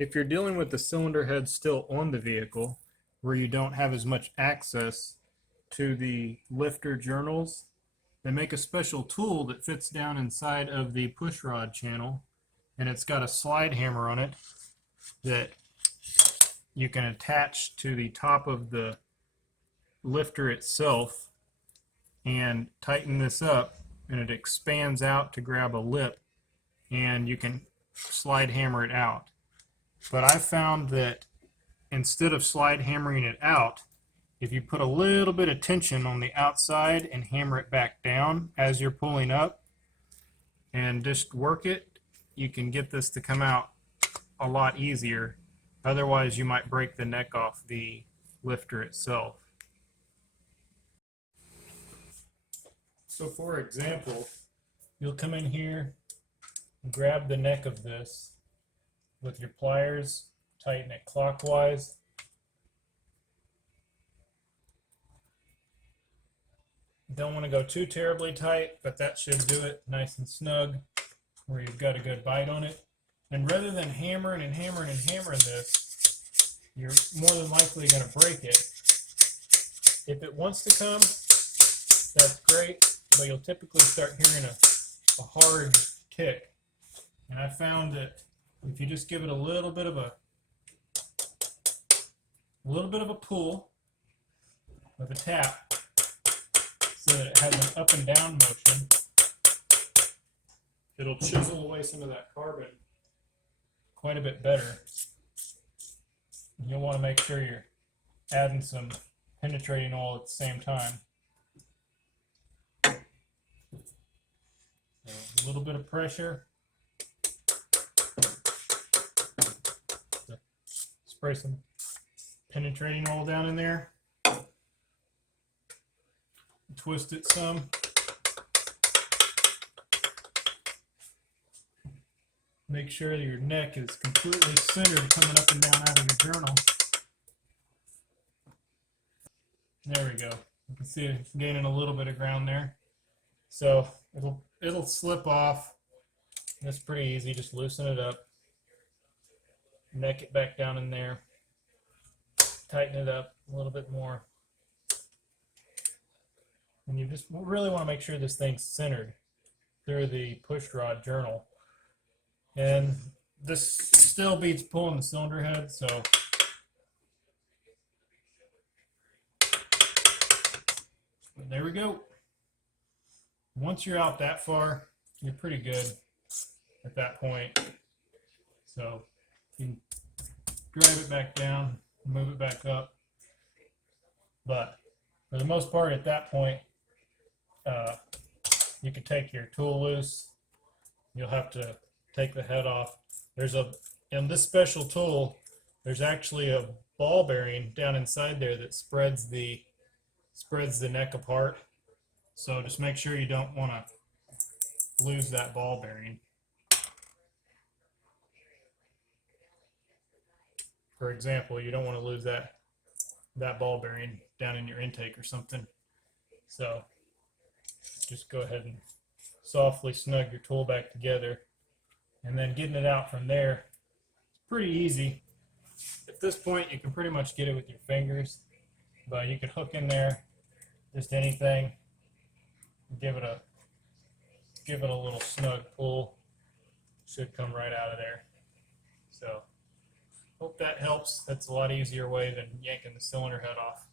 If you're dealing with the cylinder head still on the vehicle, where you don't have as much access to the lifter journals, they make a special tool that fits down inside of the push rod channel, and it's got a slide hammer on it that you can attach to the top of the lifter itself and tighten this up, and it expands out to grab a lip, and you can slide hammer it out. But I found that instead of slide hammering it out, if you put a little bit of tension on the outside and hammer it back down as you're pulling up and just work it, you can get this to come out a lot easier. Otherwise, you might break the neck off the lifter itself. So for example, you'll come in here and grab the neck of this with your pliers, tighten it clockwise. Don't want to go too terribly tight, but that should do it nice and snug where you've got a good bite on it. And rather than hammering and hammering and hammering this, you're more than likely going to break it. If it wants to come, that's great, but you'll typically start hearing a hard tick. And I found that if you just give it a little bit of a pull with a tap, so that it has an up and down motion, it'll chisel away some of that carbon quite a bit better. You'll want to make sure you're adding some penetrating oil at the same time. So a little bit of pressure. Spray some penetrating oil down in there. Twist it some. Make sure that your neck is completely centered coming up and down out of your journal. There we go. You can see it's gaining a little bit of ground there. So it'll slip off. It's pretty easy. Just loosen it up. Neck it back down in there. Tighten it up a little bit more. And you just really want to make sure this thing's centered through the push rod journal. And this still beats pulling the cylinder head, so there we go. Once you're out that far, you're pretty good at that point. So you can drive it back down, move it back up. But for the most part, at that point, you can take your tool loose. You'll have to take the head off. In this special tool, there's actually a ball bearing down inside there that spreads the neck apart. So just make sure you don't want to lose that ball bearing. For example, you don't want to lose that ball bearing down in your intake or something. So just go ahead and softly snug your tool back together, and then getting it out from there, it's pretty easy. At this point, you can pretty much get it with your fingers, but you could hook in there just anything, give it a little snug pull. Should come right out of there. So hope that helps. That's a lot easier way than yanking the cylinder head off.